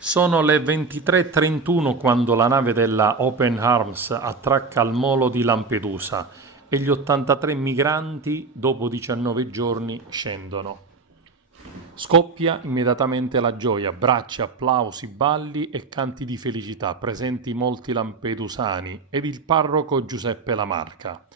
Sono le 23:31 quando la nave della Open Arms attracca al molo di Lampedusa e gli 83 migranti, dopo 19 giorni, scendono. Scoppia immediatamente la gioia, braccia, applausi, balli e canti di felicità, presenti molti lampedusani ed il parroco Giuseppe Lamarca.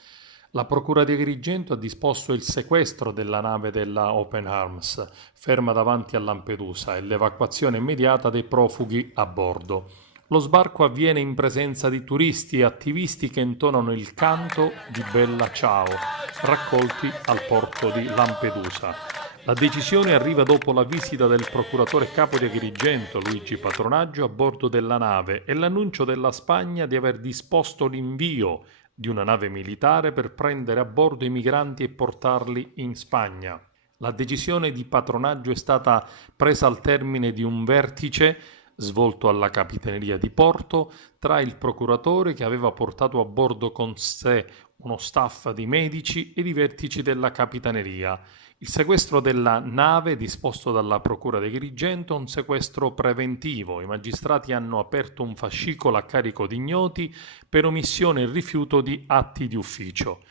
La Procura di Agrigento ha disposto il sequestro della nave della Open Arms, ferma davanti a Lampedusa, e l'evacuazione immediata dei profughi a bordo. Lo sbarco avviene in presenza di turisti e attivisti che intonano il canto di Bella Ciao, raccolti al porto di Lampedusa. La decisione arriva dopo la visita del procuratore capo di Agrigento, Luigi Patronaggio, a bordo della nave e l'annuncio della Spagna di aver disposto l'invio di una nave militare per prendere a bordo i migranti e portarli in Spagna. La decisione di Patronaggio è stata presa al termine di un vertice svolto alla Capitaneria di Porto tra il procuratore, che aveva portato a bordo con sé uno staff di medici, ed i vertici della Capitaneria. Il sequestro della nave, disposto dalla Procura di Agrigento, è un sequestro preventivo. I magistrati hanno aperto un fascicolo a carico di ignoti per omissione e rifiuto di atti di ufficio.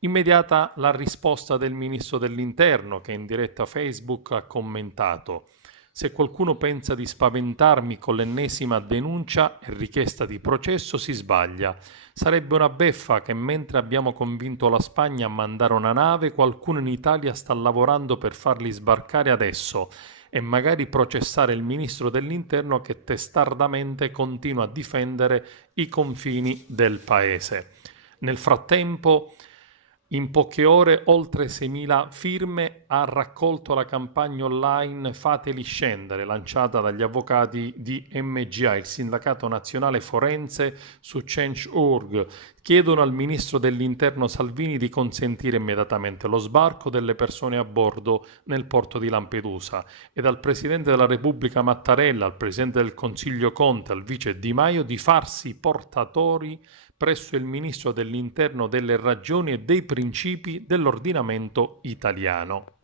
Immediata la risposta del ministro dell'Interno, che in diretta Facebook ha commentato: se qualcuno pensa di spaventarmi con l'ennesima denuncia e richiesta di processo si sbaglia. Sarebbe una beffa che, mentre abbiamo convinto la Spagna a mandare una nave, qualcuno in Italia sta lavorando per farli sbarcare adesso e magari processare il ministro dell'Interno, che testardamente continua a difendere i confini del paese. Nel frattempo, in poche ore, oltre 6.000 firme ha raccolto la campagna online Fateli scendere, lanciata dagli avvocati di MGA, il Sindacato Nazionale Forense, su Change.org. Chiedono al ministro dell'Interno Salvini di consentire immediatamente lo sbarco delle persone a bordo nel porto di Lampedusa, ed al Presidente della Repubblica Mattarella, al Presidente del Consiglio Conte, al Vice Di Maio di farsi portatori presso il Ministro dell'Interno delle ragioni e dei principi dell'ordinamento italiano.